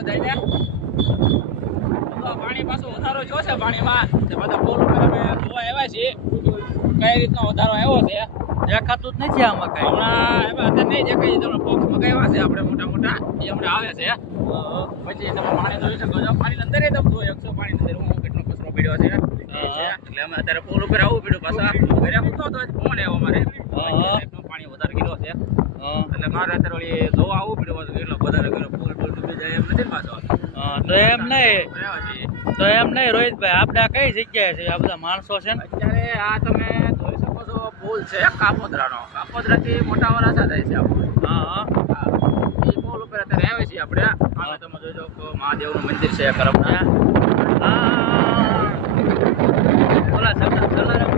બધાને પાણી પાછું વધારો જો છે પાણીમાં બધા પોલ ઉપર અમે જોવા આવ્યા છીએ કઈ રીતનો વધારો આવ્યો છે દેખાતું જ નથી આમાં કઈ. હમણાં એમાં અત્યારે નહીં દેખાય તમે બોક્સ મગાવ્યા છે આપણે મોટા મોટા એ હમણાં આવે છે પછી તમે પાણી જોઈ શકો છો પાણી અંદર તમે જોઈ શકશો પાણી અંદર હું કેટલો કચરો પડ્યો છે એટલે અમે અત્યારે પોલ ઉપર આવવું પડ્યું પાછા ઘરે મૂકતો હતો ફોન આવ્યો અમારે પાણી વધારે ગયો છે એટલે મારે અત્યારે ઓલી જોવા આવવું પડ્યું પાછું કેટલો વધારે ગયો પોલ પોલ ડૂબી જાય એમ નથી પાછો તો એમ નહીં રોહિતભાઈ, આપણે આ કઈ જગ્યાએ છે? આ બધા માણસો છે ને અત્યારે આ તમે જોઈ શકો છો પુલ છે કાપોદ્રાનો. કાપોદ્રાથી મોટા વરાછા જાય છે આપણે. એ પુલ ઉપર અત્યારે આવે છે આપણે. આમે તમે જોઈ શકો મહાદેવનું મંદિર છે કરમના. ઓલા સલારામ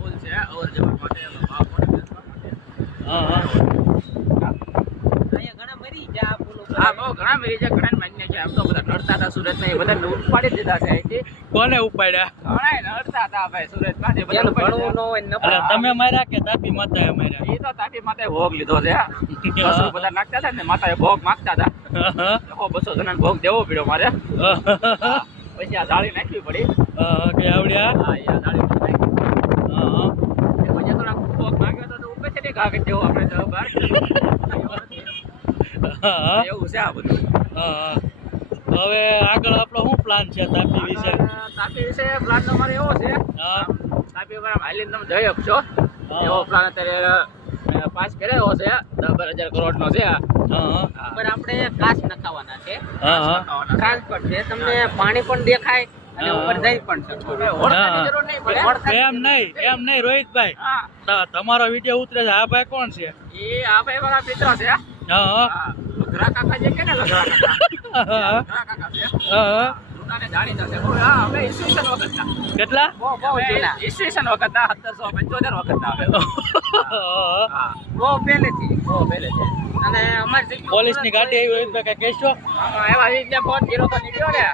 પુલ છે અવર જવર માટે એનો ભાવ પણ બેસવા માટે. હા બહુ ઘણા મરી ગયા, ઘણા માન્ય છે. આમ તો બધા નડતા હતા સુરત ને, બધા ઉપાડી દીધા છે અહીંથી. કોને ઉપાડ્યા? ઘણા નડતા હતા ભાઈ સુરત માં. તમે માર્યા કે તાપી માતાએ માર્યા? એ તો તાપી માતાએ ભોગ લીધો છે. બધા નાખતા હતા ને માતાએ ભોગ માંગતા હતા. 200 જણાને ભોગ દેવો પડ્યો મારે. પછી આ જાળી નાખવી પડી. કે આવડ્યા? હા એ આ જાળી નાખી. પછી થોડા ભોગ માંગ્યો તો ઉપર છે ને ઘા કરી દેવો આપણે બહાર. એવું છે આ બધું. હવે આગળ આપણો શું પ્લાન છે તાપી વિશે? તાપી વિશે પ્લાન તમારે એવો છે. તાપી પર હાલીને તમે જઈ શકશો એવો પ્લાન અત્યારે પાસ કર્યો છે. 10-12 કરોડ નો છે. ઉપર આપણે કાચ નખાવાના છે, ટ્રાન્સપોર્ટ છે, તમને પાણી પણ દેખાય અને ઉપર જઈ પણ શકો. ઓળખવાની જરૂર નહીં પડે. એમ નહીં રોહિતભાઈ, તમારો વિડીયો ઉતરે છે. આ ભાઈ કોણ છે? એ આ ભાઈ મારા મિત્ર છે. લઘરા કાકા જે કે ને લઘરા કાકા. લઘરા કાકા છે. પોતાને જાણીતા છે. હા હવે ઈસવીસન વખતના. કેટલા? ઈસવીસન વખતના 1775 વખતના આવે. બહુ પહેલેથી. અને અમારી પોલીસની ગાડી આવી રોહિતભાઈ કઈ કહેશો? એવા રીતે ફોન કર્યો તો નીકળ્યો ને.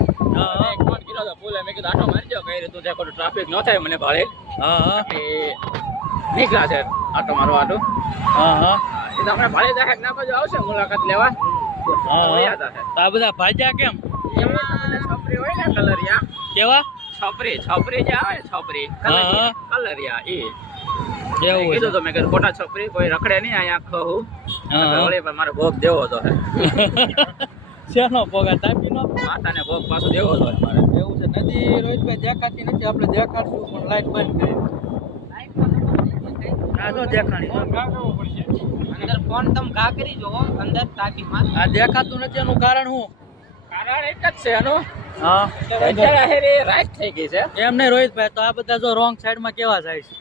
ફોન કર્યો તો પુલે મેં કીધું આટો મારજો કઈ રીતે ત્યાં કોઈ ટ્રાફિક ન થાય મને ભાડે. નીકળ્યા છે આટો મારવા આટો. એ તો આપણે ભાડે જાહેર ના બાજુ આવશે મુલાકાત લેવા. આ બધા ભાજ્યા કેમ? એમાં છપરી હોય ને કલરિયા. કેવા? છપરી જે આવે ને છપરી કલરિયા એ. એવું કીધું તો મેં કીધું ખોટા છપરી કોઈ રખડે નહીં અહીંયા ખહું. પણ મારે ભોગ દેવો હતો. શેનો ભોગ? તાપીનો? માતાને ભોગ પાછો દેવો હતો મારે. એવું છે. નદી રોહિતભાઈ દેખાતી નથી, આપણે દેખાડશું પણ લાઈટ બંધ કરી. આ તો દેખાણી અંદર ફોન તમે ઘા કરી જોવો અંદર તાપીમાં. આ દેખાતું નથી, એનું કારણ શું? કારણ એક જ છે એનું. અત્યારે હેરી રાઈટ થઈ ગઈ છે. એમ નહીં રોહિતભાઈ, તો આ બધા જો રોંગ સાઈડમાં કેવા જાય છે?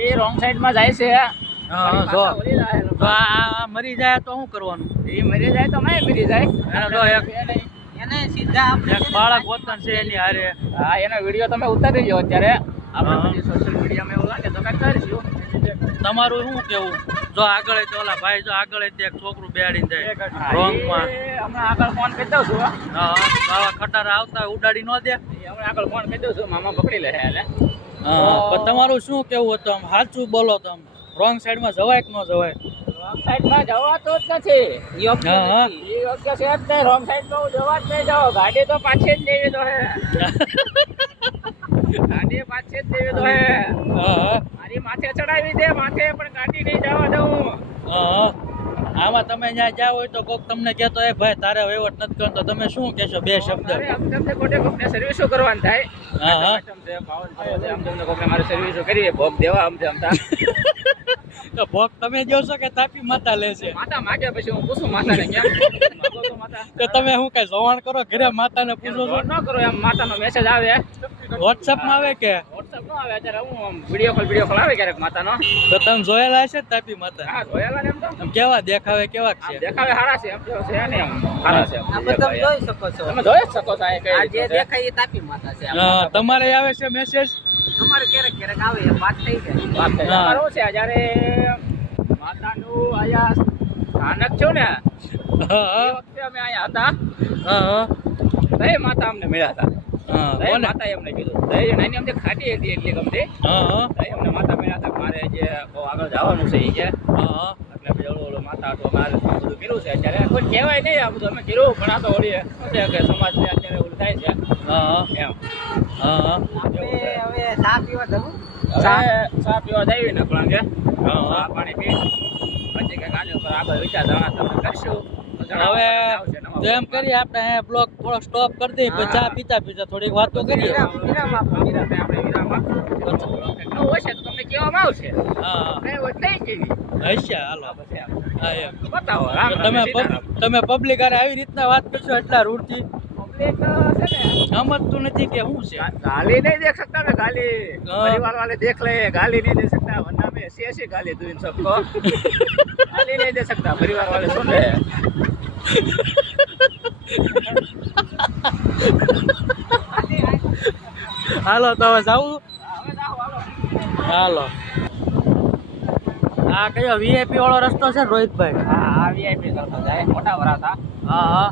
એ રોંગ સાઈડમાં જાય છે. તો આ મરી જાય તો શું કરવાનું? એ મરી જાય તો નહીં મરી જાય. એને સીધા એક બાળક વતન છે એની હારે. હા એનો વિડીયો તમે ઉતારી લો અત્યારે. આપણે સોશિયલ મીડિયામાં એવું લાગે તો કઈ કરીશું. તમારું શું કેવું? જો આગળ તો ઓલા ભાઈ જો આગળ એક છોકરું બેહાડીને જાય રોંગમાં. હમણાં આગળ ફોન કરી દઉં છું. બાવા ખટારા આવતા ઉડાડી ન દે. હમણાં આગળ ફોન કરી દઉં છું, મામા પકડી લે એટલે. પણ તમારું શું કેવું હતું? આમ સાચું બોલો તમે, રોંગ સાઈડમાં જવાય કે ન જવાય? રોંગ સાઈડમાં જવાતો જ નથી. યોગ્ય છે જ નહીં. રોંગ સાઈડમાં જવા જ નહીં જાઓ. ગાડી તો પાછી જ લેવી તો હે. ગાડી પાછી જ લેવી તો હે. મારી માથે ચડાવી દે માથે, પણ ગાડી નહીં જવા દઉં. આમાં તમે ત્યાં જાવ હોય તો કોક તમને કહેતો એ ભાઈ તારે વહીવટ નથી કરતો, તમે શું કહેશો? 2 શબ્દ. કોને સર્વિસો કરવાની થાય. મારે સર્વિસો કરી ભોગ દેવા આમ તો ભોગ તમે જોશો કે તાપી માતા લેશે? માતા માગે પછી હું પૂછું માતાને કેમ તો તમે શું કઈ જોવાણ કરો ઘરે માતાને પૂછો છો? ન કરો એમ. માતાનો મેસેજ આવે વોટ્સઅપમાં આવે કે? વોટ્સઅપ નો આવે. અત્યારે હું વિડીયો કોલ આવે ક્યારેક માતાનો. તો તમે જોયેલા હશે તાપી માતા? હા જોયેલા ને. એમ તો કેવા દેખાવે? કેવા છે? દેખાવે સારા છે. એમ તો છે ને એમ સારા છે. આપણે તમે જોઈ શકો છો. તમે જોઈ શકો છો. આ જે દેખાય એ તાપી માતા છે. તમારે આવે છે મેસેજ? અમારે ક્યારેક આવે એ વાત થઈ જાય. વાત થઈ જાય. અમારું છે જ્યારે માતાનું આયા સ્થાનક છો ને એ વખતે અમે અહીંયા હતા. તય માતા અમને મળ્યા હતા. માતા એમને કીધું નાની અમને ખાટી હતી એટલી ગમતી. અમને માતા મળ્યા હતા. મારે જે બહુ આગળ જવાનું છે એ કે એટલે ઓલો માતા હતા તો અમારે બધું કર્યું છે અત્યારે કોઈ કહેવાય નહીં આ બધું અમે કર્યું પણ આ તો ઓળી શું છે કે સમાજને અત્યારે ઓલું થાય છે હા એમ હા હવે ચા પીવા જવું ચા પીવા જઈએ ને પણ કે હા ચા પાણી પી પછી કંઈક આની ઉપર આગળ વિચારણા તમે કરશું હવે તો એમ કરીએ આપણે અહીંયા બ્લોગ થોડો સ્ટોપ કરી દઈએ પછી ચા પીતા પીતા થોડીક વાતો કરીએ વિરામ આપશું નવું હશે તો તમને કહેવામાં આવશે હા કઈ હોય નહીં કેવી હશે હાલો હા એમ બતાવો તો તમે પબ્લિક હારે આવી રીતના વાત કરશો એટલા રૂડથી પબ્લિક છે ને સમજતું નથી કે શું છે गाली नहीं देख सकता मैं गाली हाँ। परिवार वाले देख ले गाली नहीं दे सकता वरना मैं ऐसी गाली दूं इन सबको गाली नहीं दे सकता परिवार वाले सुन रहे हैं હાલો તો હવે જાવું હાલો આ કયો વીઆઈપી વાળો રસ્તો છે ને રોહિતભાઈ हाँ वीआईपी करता जाए मोटा बड़ा था હા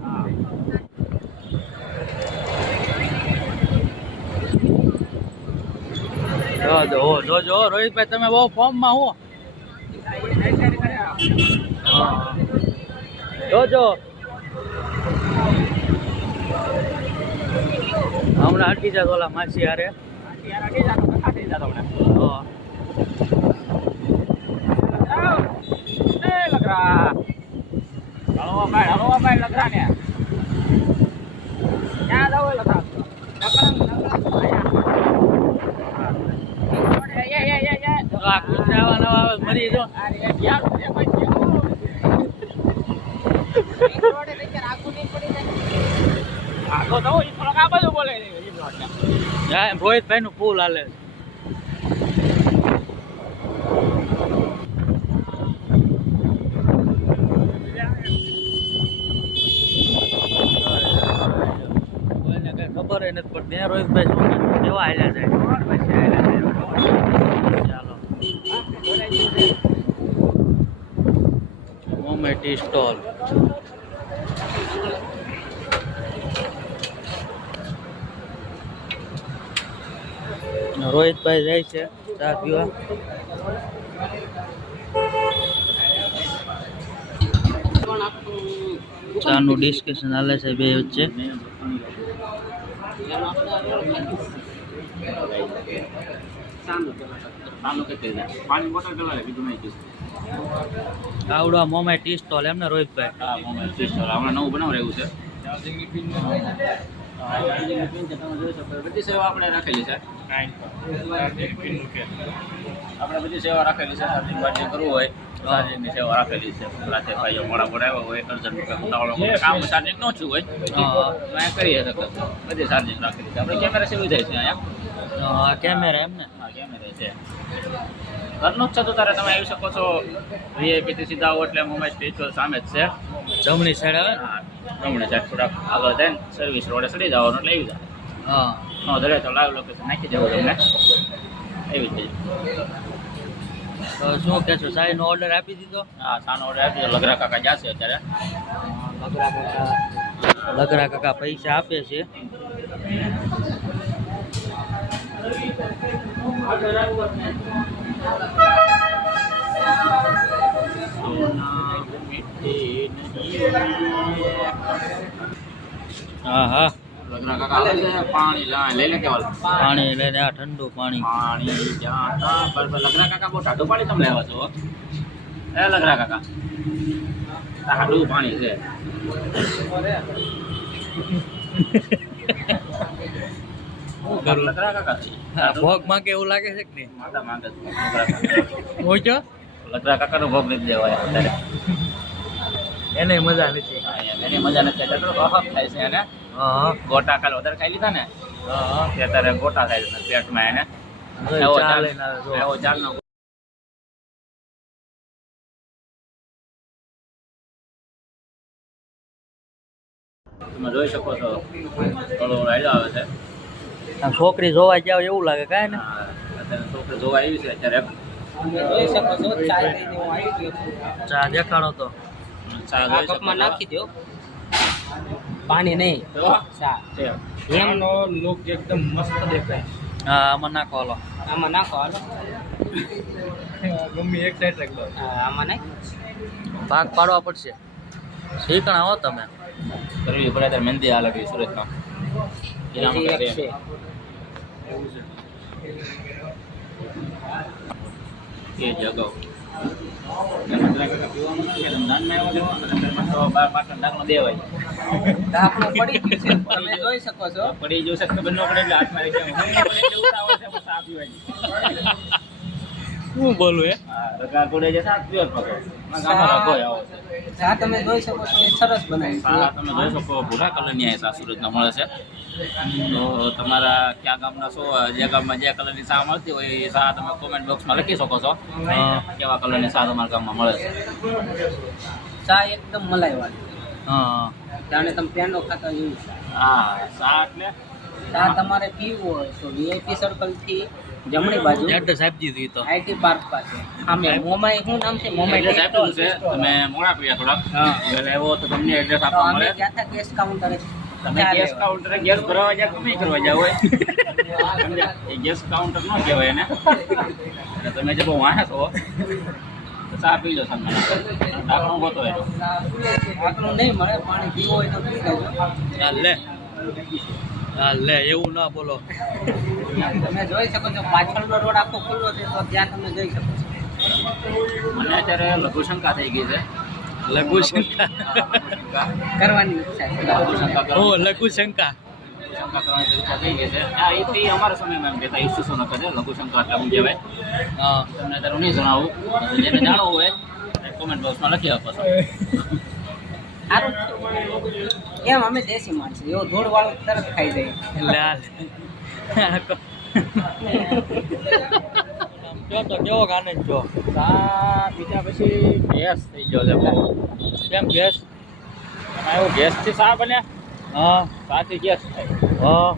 હા જોજો રોહિતભાઈ તમે બહુ ફોર્મમાં હો જોજો હમણાં અટકી જાય ઓલા માસી હારે लग रहा हलवा भाई लग रहा ने क्या दो लग रहा આ કુતરા નવા મરી જો રોહિતભાઈ નું ફૂલ હાલે ખબર નથી પડતી રોહિતભાઈ શું કેવા હાલ્યા જાય ચાલો મોમેટી સ્ટોલ રોહિતભાઈ જાય છે ચા પીવા ચાનું ડિસ્કશન હાલે છે બે વચ્ચે આવડો મોમે ટી સ્ટોલ એમને રોહિતભાઈ હમણાં નવું બનાવ રહ્યું છે બધી સેવા આપણે રાખેલી છે આપણે બધી સેવા રાખેલી છે ચાર્જિંગ બાર્જિંગ કરવું હોય ચાર્જિંગની સેવા રાખેલી છે રાતે ભાઈઓ મોડા મોડા આવ્યા હોય અર્જન્ટ કામ ચાર્જિંગ ન થયું હોય અહીંયા કરીએ શકીએ બધી ચાર્જિંગ રાખેલી છે આપણે કેમેરા સુવિધા છે અહીંયા કેમેરા એમને હા કેમેરા છે ઘરનું જ છે તો તારે તમે આવી શકો છો વીઆઈપી થી સીધા આવો એટલે મુંબઈ સ્ટેચ્યુ સામે જ છે જમણી સાઈડ આવે હા જમણે સાઈડ થોડાક આગળ જઈને સર્વિસ રોડે ચડી જવાનું એટલે આવી જાય હા નો ધરે તો લાઈવ લોકેશન નાખી દેવું તમને એવી જ તો શું કહેશો સાઈનો ઓર્ડર આપી દીધો હા સાનો ઓર્ડર આપી દીધો લગરા કાકા જશે અત્યારે લગરા કાકા પૈસા આપે છે હા હા લગરા કાકા આવે છે પાણી લઈ લે કેવાલ પાણી લઈને આ ઠંડુ પાણી પાણી જ્યાં બરાબર લગરા કાકા બહુ ઠાડું પાણી તમે લેવા છો એ લગરા કાકા ઠાડું પાણી છે લગરા કાકા ભોગ માંગે એવું લાગે છે કે નહીં માતા માંગે ઓછો લગરા કાકાનો ભોગ નથી દેવાય અત્યારે એને મજા નથી એની મજા નથી એટલો અહમ થાય છે એને હા ગોટા કાલે વધારે ખાઈ લીધા ને હા તે અત્યારે ગોટા થાય છે પેટમાં એને એવો ચાલનો તમે જોઈ શકો છો થોડો રાઈડો આવે છે છોકરી જોવા જાવ એવું લાગે કાંઈ ને અત્યારે છોકરી જોવા આવી છે અત્યારે જોઈ શકો છો ચાય લઈને હું આવી ગયો છું ચા દેખાડો તો ચા આ જોઈ શકો કપમાં છો. નાખી દો પાણી નહીં જો, ચા છે. એમનો લુક એકદમ મસ્ત દેખાય હા આમાં નાખો હાલો આમાં નાખો હાલો ગમે એક સાઈડ રાખો. આમાં નહીં ભાગ પાડવા પડશે. શીખણા હો તમે. કરવી પડે ત્યારે મહેંદી હાલે ગઈ સુરતમાં હજી એક છે. એ જ અગાઉ દાખલો દેવાય દાખલો પડી ગયું છે તમે જોઈ શકો છો. પડી જશે ખબર ન પડે એટલે હાથમાં રહી જાય સાફ પીવાય શું બોલું એ? રગા ગોળે જે સાફ પીવો પકો ગામમાં રગો આવો છે ચા તમે જોઈ શકો છો એ સરસ બનાવી છે. હા તમે જોઈ શકો ભૂરા કલરની આ ચા સુરતના મળે છે તો તમારા કયા ગામના છો જે ગામમાં જે કલરની ચા મળતી હોય એ ચા તમે કોમેન્ટ બોક્સમાં લખી શકો છો કેવા કલરની ચા તમારા ગામમાં મળે છે. ચા એકદમ મલાઈવાળી હા જાણે તમે પેંડો ખાતા જોયું છે. હા ચા એટલે ચા તમારે પીવું હોય તો વીઆઈપી સર્કલ થી જમણી બાજુ એડ્રેસ આપી દીધું ઈ તો. આઈટી પાર્ક પાસે સામે મોમાઈ શું નામ છે મોમાઈ એડ્રેસ આપ્યું છે તમે મોડા પીયા થોડાક એટલે એવો તો તમને એડ્રેસ તો આપવા અમે મળે ગયા હતા ગેસ કાઉન્ટરે તમે ગેસ કાઉન્ટરે ગેસ ભરવા જાય ગમે કરવા જાવ હોય સમજ્યા? એ ગેસ કાઉન્ટર ન કહેવાય એને એટલે તમે જે બહુ વાંહે છો તો ચા પી લો તમને ડાકણું ગોતો એનો આટલું નહીં મળે પાણી પીવું હોય તો પી લેજો. હાલ લે એવું ના બોલો. તમે જોઈ શકો છો પાછળનો રોડ આખો ખુલ્લો છે તો ત્યાં તમે જોઈ શકો છો. મને અત્યારે લઘુશંકા થઈ ગઈ છે લઘુશંકા. કરવાની ઈચ્છા છે. લઘુશંકા ઓ લઘુશંકા. લઘુશંકા કરવાની ઈચ્છા થઈ ગઈ છે હા એ તો અમારા સમયમાં એમ કહેતા ઈસુ ન કરે લઘુશંકા એટલે હું કહેવાય હા તમને અત્યારે હું નહીં જણાવું જેને જાણવું હોય કોમેન્ટ બોક્સમાં લખી આપો છો સારું એમ અમે દેશી માણસ એવો ધૂળ વાળું તરત ખાઈ જાય. એટલે જો તો કેવો આનંદ જો. ચા પીધા પછી ગેસ થઈ ગયો છે બહુ કેમ ગેસ? એમાં એવું ગેસથી ચા બન્યા હા ચાથી ગેસ થાય હા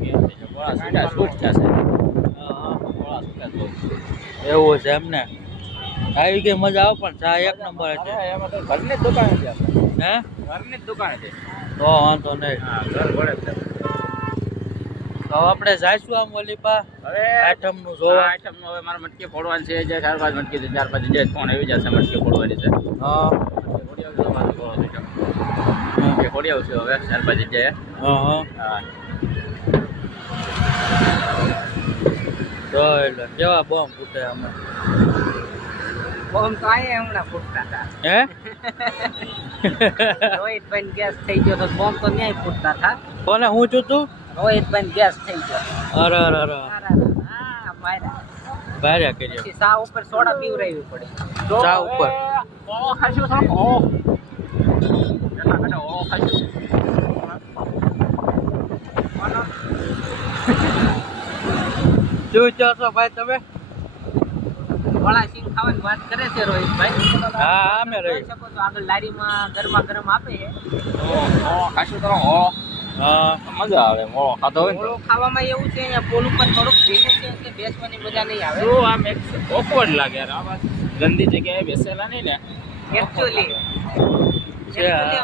ગેસ થઈ ગયો ગોળા છૂટા છૂટ થશે હા. ગોળા છૂટા છૂટ એવું છે એમને. આવી ગઈ મજા આવે પણ ચા એક નંબર છે. એમાં તો ઘરની જ દુકાન છે આપણે હે ઘરની જ દુકાન છે તો વાંધો નહીં. હા ઘર ઘોડે જ છે તો આપણે જઈશું આમ ઓલી પા હવે આઈટમ નું જોવા. આઈટમ હવે મારે મટકી ફોડવાની છે જે 4-5 મટકી છે 4-5 જે ફોન આવી જશે મટકી ફોડવાની છે હા કે ફોડી આવશે હવે 4-5 જગ્યાએ હા હા તો એટલે કેવા બોમ્બ ફૂટે અમે. બોમ્બ તો આયા હમણાં ફૂટતા હતા. હે રોહિતભાઈ ગેસ થઈ ગયો તો બોમ્બ તો ન્યાય ફૂટતા હતા. કોને હું છું તું? રોહિતભાઈ ગેસ થઈ ગયો. અરે અરે અરે હા માર્યા. ભાર્યા કર્યો. પછી સા ઉપર સોડા પીવરાવી પડે. ચા ઉપર ઓ ખાશું થોડું ઓ બેટા બેટા ઓ ખાશું શું કહો છો ભાઈ તમે? વડા સિંગ ખાવાની વાત કરે છે રોહિતભાઈ. હા અમે રહી. જોઈ શકો છો આગળ લારીમાં ગરમા ગરમ આપે છે. ઓ ખાશું થોડું ઓ હા મજા આવે મોળો ખાતો હોય ને ઓળો ખાવામાં એવું છે અહીંયા પોલ ઉપર થોડુંક ભીનું છે એટલે બેસવાની મજા નહીં આવે. તો આમ એક ઓકવર્ડ લાગે યાર આવા ગંદી જગ્યાએ બેસેલા નહીં ને એકચ્યુઅલી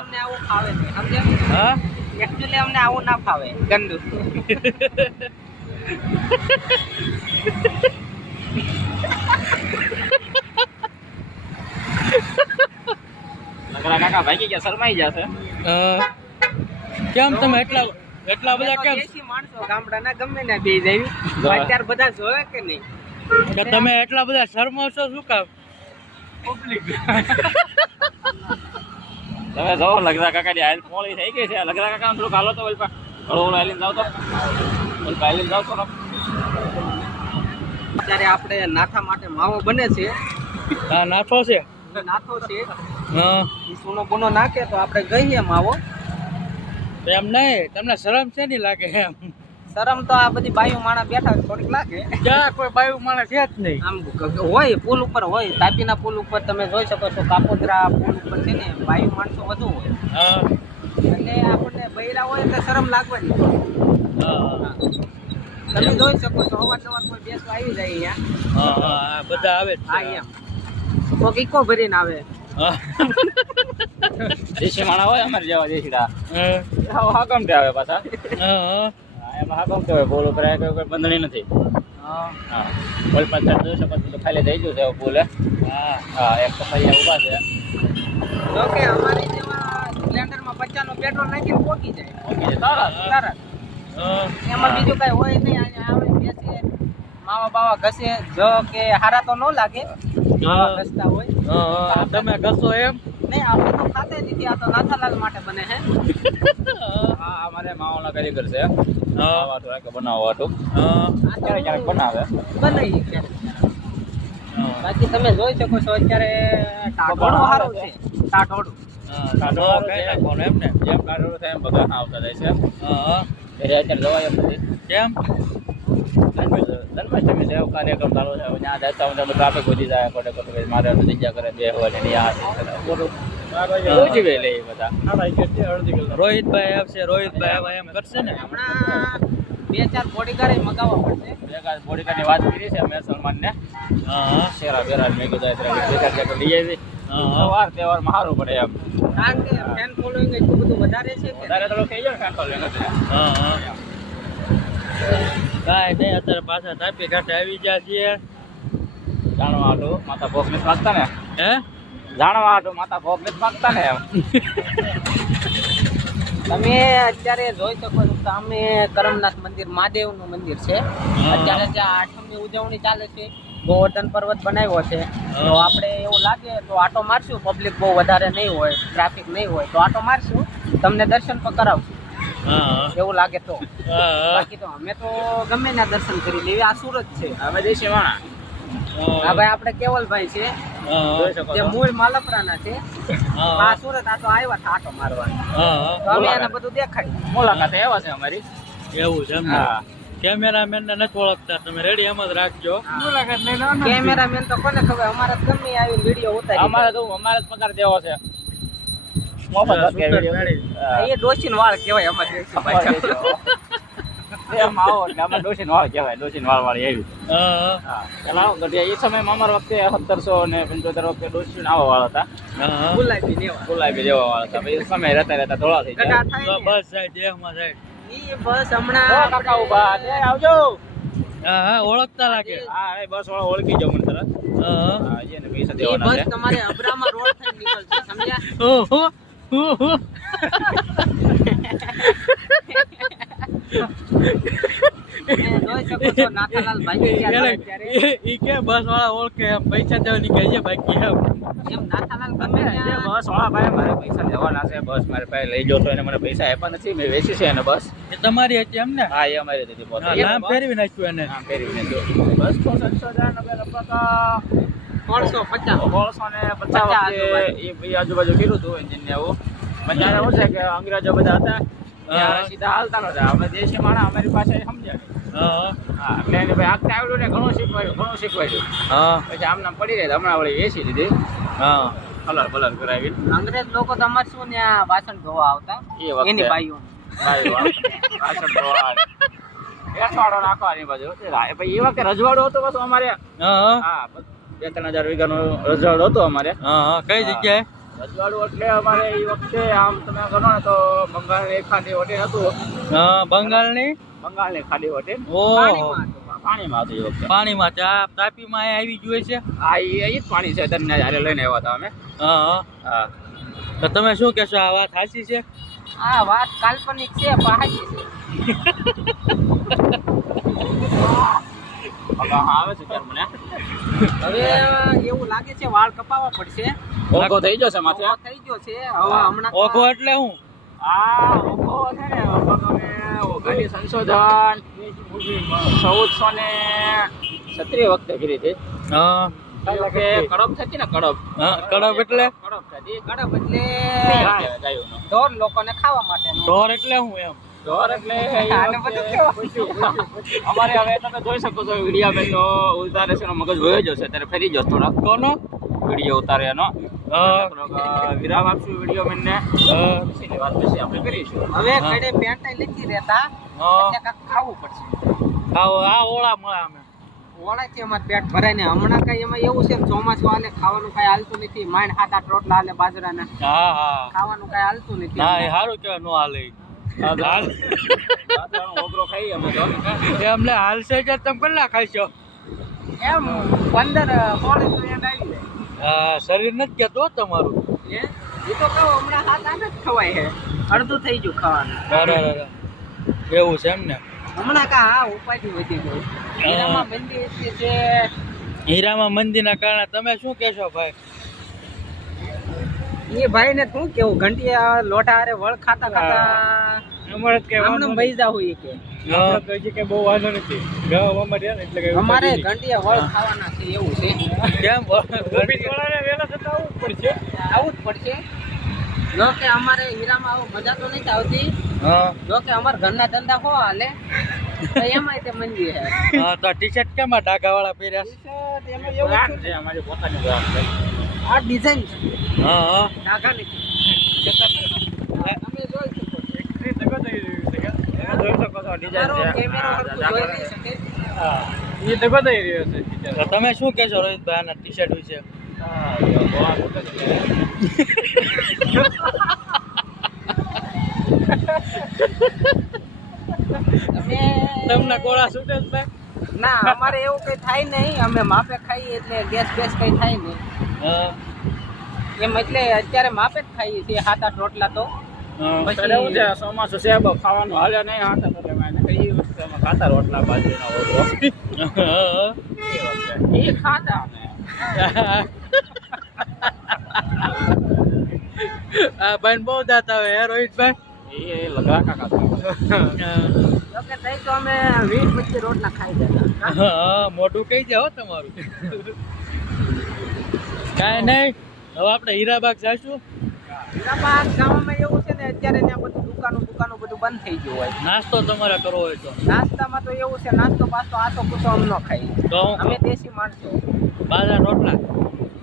અમને આવું ફાવે નહીં સમજ્યા? હા એકચ્યુઅલી અમને આવું ના ફાવે ગંદુ. લગરા કાકા ભાગી ગયા શરમાઈ જશે કેમ તમે એટલા બધા કેમ? દેશી માણસો ગામડાના ગમે ના બે જાય અત્યારે બધા જોવે કે નહીં? કે તમે એટલા બધા શરમાવશો શું કામ? તમે જો લગરા કાકા ની હાલ પોળી થઈ ગઈ છે લગરા કાકા થોડુંક હાલો તો ઓલપા હળો હાલીને જાવ તો ઓલપા હાલીને જાવ તો અત્યારે આપણે નાથા માટે માવો બને છે. હા નાથો છે. નાથો છે હા ઈ સૂનો ગુનો નાખે તો આપણે ગઈએ માવો. એમ નહીં તમને શરમ છે નહીં લાગે એમ? શરમ તો આ બધી બાયુ માણા બેઠા થોડીક લાગે. ક્યાં કોઈ બાયું માણસ છે જ નહીં. આમ હોય પુલ ઉપર હોય તાપીના પુલ ઉપર તમે જોઈ શકો છો કાપોદ્રા પુલ ઉપર છે ને બાયુ માણસો વધુ હોય હા એટલે આપણને બૈરા હોય એટલે શરમ લાગવાની. હા તમે જોઈ શકો છો અવારનવાર કોઈ બેસવા આવી જાય અહીંયા. હા હા બધા આવે જ છે. હા એમ કોક ઈકો ભરીને આવે. હા દેશી માણા હોય અમારે જેવા દેશીડા હા હા ગમતે આવે પાછા હા એમાં હા કહું કે પુલ ઉપર કોઈ બંધણી નથી. હા પુલ પર જોઈ શકો છો તો ખાલી થઈ ગયું છે પુલ. હા એક તો ફરી ઊભા છે. જો કે અમારી જેવા સ્પ્લેન્ડરમાં 50 નું પેટ્રોલ નાખીને પોકી જાય તરત. એમાં બીજું કઈ હોય નહીં. અહીંયા આવે બેસે માવા બાવા ઘસે જો કે હારા તો ન લાગે. ઘસતા હોય તમે ઘસો એમ નહીં, આપણે તો ખાતે જ નથી. આ તો નાથાલાલ માટે બને છે. હા અમારે માવાના કારીગર છે. માવા તો રાખ બનાવવા વાટું. ક્યારેક ક્યારેક બનાવે. બનાવી છે. બાકી તમે જોઈ શકો છો અત્યારે ટાઢોળું સારું છે. ટાઢોળું કાઢોળું કઈ નાખવાનું એમ ને? જેમ કાઢોળું થાય એમ બધા આવતા જાય છે. ઘરે અત્યારે જવાય એમ નથી. કેમ? જન્માષ્ટમી છે, કાર્યક્રમ ચાલુ છે. ત્યાં જતા હું ટ્રાફિક વધી જાય. ખોટે મારે જગ્યા કરે બે હોય ને ઉજવે લે બધા. રોહિતભાઈ આવશે, રોહિતભાઈ આવે એમ કરશે ને? હમણાં 2-4 બોડીગાર્ડ મગાવવા પડશે. બોડીગાર્ડની વાત કરી છે મેં સલમાનને. શેરા બેરા મેં કીધું લઈ આવી. વાર તહેવારમાં સારું પડે એમ. કારણ કે ફેન ફોલોઈંગ એટલું બધું વધારે છે કે વધારે થોડું થઈ જાય ફેન ફોલોઈંગ. કાંઈ નહીં, અત્યારે પાછા તાપી ઘાટે આવી ગયા છીએ. જાણવા હાટું માતા ભોગ નથી માગતા ને? હે? જાણવા હાટું માતા ભોગ નથી માગતા ને એમ. તમે અત્યારે જોઈ શકો છો સામે કરમનાથ મંદિર મહાદેવનું મંદિર છે. અત્યારે ત્યાં આઠમની ઉજવણી ચાલે છે. ગોવર્ધન પર્વત બનાવ્યો છે. તો આપણે એવું લાગે તો આટો મારશું. પબ્લિક બહુ વધારે નહીં હોય, ટ્રાફિક નહીં હોય તો આટો મારશું, તમને દર્શન પણ કરાવશું એવું લાગે તો. બાકી તો અમે તો ગમે ના દર્શન કરી લેવી. આ સુરત છે. અમે દેશી માણા. હા ભાઈ આપણે કેવલભાઈ છે જે મૂળ માલપરાના છે. આ સુરત આ તો આવ્યા હતા આટો મારવા. તો અમે એને બધું દેખાડી. મુલાકાત એવા છે અમારી. એવું છે એમ ને? કેમેરામેન ને નથી ઓળખતા તમે, રેડી એમ જ રાખજો. કેમેરામેન તો કોને ખબર, અમારે ગમે આવી વિડીયો ઉતારી. અમારે તો અમારે જ પગાર દેવો છે. મફત એ ડોશીન વાળ કહેવાય અમારે. એમ આવો એટલે અમે ડોશીન વાળ કહેવાય. ડોશીન વાળ વાળી આવી. પેલા ગઢિયા એ સમયમાં અમારા વખતે 1700 ને 75 વખતે ડોશીન આવા વાળા હતા. ગુલાબી દેવા ગુલાબી જેવા વાળા હતા. પછી સમય રહેતા ધોળા થઈ ગયા. બસ સાહેબ દેહમાં સાહેબ. ઈ બસ હમણાં કાકા ઉભા આવજો. હા ઓળખતા લાગે. હા બસ વાળા ઓળખી જાવ મને તરત. હા એને પૈસા ઈ દેવાના બસ છે. તમારે અબ્રામા રોડ થઈને નીકળશે, સમજ્યા? ઓહો ઓહો જોઈ શકો છો નાથાલાલ ભાઈ અત્યારે ઈ કે બસ વાળા ઓળખે એમ, પૈસા દેવાની કહે છે બાકી એમ. એમ નાથાલાલ ગમે ત્યાં બસ વાળા ભાઈ મારે પૈસા દેવાના છે. બસ મારે પાસે લઈ જાવ તો એને મને પૈસા આપ્યા નથી. મેં વેચી છે એને બસ. એ તમારી હતી એમ ને? હા એ અમારી હતી. પોતે નામ ફેરવી નાખ્યું એને. નામ ફેરવીને જો બસ તો 350 એ આજુબાજુ કર્યું હતું એન્જિન ને એવું. પણ ત્યારે શું છે કે અંગ્રેજો બધા હતા ત્યાં સીધા હાલતા નતા. અમે દેશી માણસ અમારી પાસે સમજ્યા હા એટલે એને ભાઈ આગતા આવડ્યું ને ઘણું શીખવાડ્યું. પછી આમ નામ પડી રહે હમણાં વળી વેચી દીધી. કલર કરાવી. અંગ્રેજ લોકો તો અમારે શું ત્યાં વાસણ ધોવા આવતા એ વખતે એની બાઈઓ રજવાડો નાખવાની બાજુ. એ વખતે રજવાડો હતો બસ અમારે. હા 2-3 હજાર વીઘાનો રજવાડો હતો અમારે. કઈ જગ્યાએ રજવાડું? એટલે અમારે એ વખતે આમ તમે ગણો ને તો બંગાળની ખાડી હોટેલ હતું. બંગાળની ખાડી હોટેલ પાણીમાં હતું એ વખતે. પાણીમાં તાપીમાં આવી જોઈએ છે. હા એ જ પાણી છે. તને હારે લઈને આવ્યા હતા અમે. હા તો તમે શું કહેશો, આ વાત સાચી છે? આ વાત કાલ્પનિક છે, પહાડી છે. આવે છે ત્યારે મને હવે એવું લાગે છે વાળ કપાવવા પડશે. ઓઘો થઈ જશે માથે. થઈ ગયો છે હવે હમણાં. ઓઘો એટલે હું? ઓઘો છે ને ઓઘાની સંશોધન 1436 વખતે કરી હતી. કે કડપ થતી ને કડપ એટલે કડપ એટલે ઢોર લોકોને ખાવા માટે. ઢોર એટલે હું એમ? ઢોર એટલે અમારે હવે તમે જોઈ શકો છો વિડીયો બેન નો ઉતારે છે મગજ વયો જશે ત્યારે ફરી જશે થોડાક. કોનો વિડીયો ઉતારે એનો વિરામ આપશું વિડીયો બેન ને. પછી વાત પછી આપણે કરીશું. હવે કડે પેન્ટ નથી રહેતા એટલે કાંઈક ખાવું પડશે. આ ઓળા મળે અમે ઓળાથી અમારે પેટ ભરાય ને. હમણાં કઈ એમાં એવું છે ચોમાસું હાલે ખાવાનું કઈ હાલતું નથી. માંડ 7-8 રોટલા હાલે બાજરાના. ખાવાનું કઈ હાલતું નથી. સારું કેવાય નો હાલે. હાલ ઓગરો ખાઈ અમે તો એ અમને હાલશે જ તમે કેટલા ખાઈશો એમ 15-16 તો એમ આવી જાય. હા શરીર નથી કહેતો તમારું એ તો કહું હમણાં 7-8 જ ખવાય છે, અડધું થઈ ગયું ખાવાનું. બરાબર એવું છે એમ ને હમણાં હા ઉપાધિ વધી ગઈ. હીરામાં મંદિર છે હીરામાં મંદિરના કારણે તમે શું કહેશો ભાઈ એ ભાઈ ને શું કેવું ઘંટિયા લોટા હારે વળ ખાતા ખાતા અમારે જ આમને બઈ જાવ એ કે કે બહુ વાંધો નથી ગામમાં રહ્યા ને એટલે અમારે ઘંટિયા વળ ખાવાના છે એવું છે. કેમ વેલા થતા આવવું પડશે. આવું જ પડશે. જો કે અમારે હીરામાં આવું મજા તો નથી આવતી. હા જો કે અમારા ઘરના ધંધા હો હાલે તો એમાંય તે મંદિર છે. હા તો ટી શર્ટ કેમ ડાઘા વાળા પહેર્યા છે? એમાં એવું બ્રાન્ડ છે છે અમારી પોતાની બ્રાન્ડ છે. આ ડિઝાઇન છે હા હા ડાઘા નથી. તમે જોઈ શકો છો. એ જગો થઈ રહ્યું છે કે એને જોઈ શકો છો ડિઝાઇન તમારો છે. કેમેરો હરખું જોઈ નહીં શકે. હા એ જગો થઈ રહ્યો છે તો તમે શું કહેશો રોહિતભાઈ આના ટી શર્ટ વિશે હા બહુ આગળ છે. તમે તમને ગોળા છૂટે જ ભાઈ ના અમારે એવું કઈ થાય નહીં. અમે માપે ખાઈએ એટલે ગેસ બેસ કઈ થાય નહીં હા એમ. એટલે અત્યારે માપે જ ખાઈએ છીએ 7-8 રોટલા તો. એટલે એવું છે ચોમાસું છે બહુ ખાવાનું હાલે નહીં હાથા તો એમાં એ વસ્તુ એમાં ખાતા રોટલા બાજરીના ઓગરો એ ખાતા અમે આ ભાઈ બહુ દાંત આવે હે રોહિતભાઈ એ લગા કાકા જો કે તઈ તો અમે 20-25 રોટલા ખાઈ જતા. હા મોઢું કહી જાઓ તમારું કાંઈ નહીં હવે આપણે હીરાબાગ જઈશું હીરાબાગ ગામમાં એવું છે ને અત્યારે ત્યાં બધું દુકાનો બધું બંધ થઈ ગયું હોય. નાસ્તો તમારે કરવો હોય તો નાસ્તામાં તો એવું છે નાસ્તો પાસ્તો આતો કૂતો અમ ન ખાઈ. તો હું અમે ખાઉં? દેશી માણસો. બાજરા રોટલા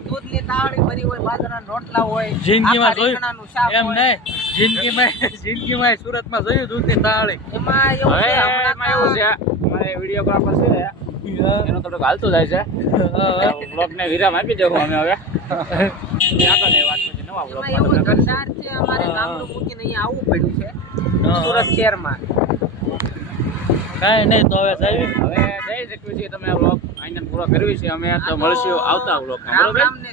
દૂધની તાવડી ભરી હોય, બાજરાના રોટલા હોય, જિંદગીમાં આખા રીંગણાનું જોયું શાક એમ હોય. નહીં જિંદગીમાં સુરતમાં જોયું દૂધની તાળી એમાં એવું હવે છે એમાં એવું છે અમારે વિડીયોગ્રાફર છે ને એનું થોડુંક હાલતું જાય છે બ્લોગ ને વિરામ આપી દેવું અમે હવે આગળની વાત પછી નવા એમાં બ્લોગમાં એવું તમને ગંધાર છે અમારે ગામડું મૂકીને અહીંયા આવવું પડ્યું છે સુરત શહેરમાં. કાંઈ નહીં તો હવે જઈએ હવે જઈ શકીએ છીએ તમે બ્લોગ અહીંયા પૂરો કરવી છે અમે તો મળશું આવતા બ્લોગમાં રામ બરોબર રામ ને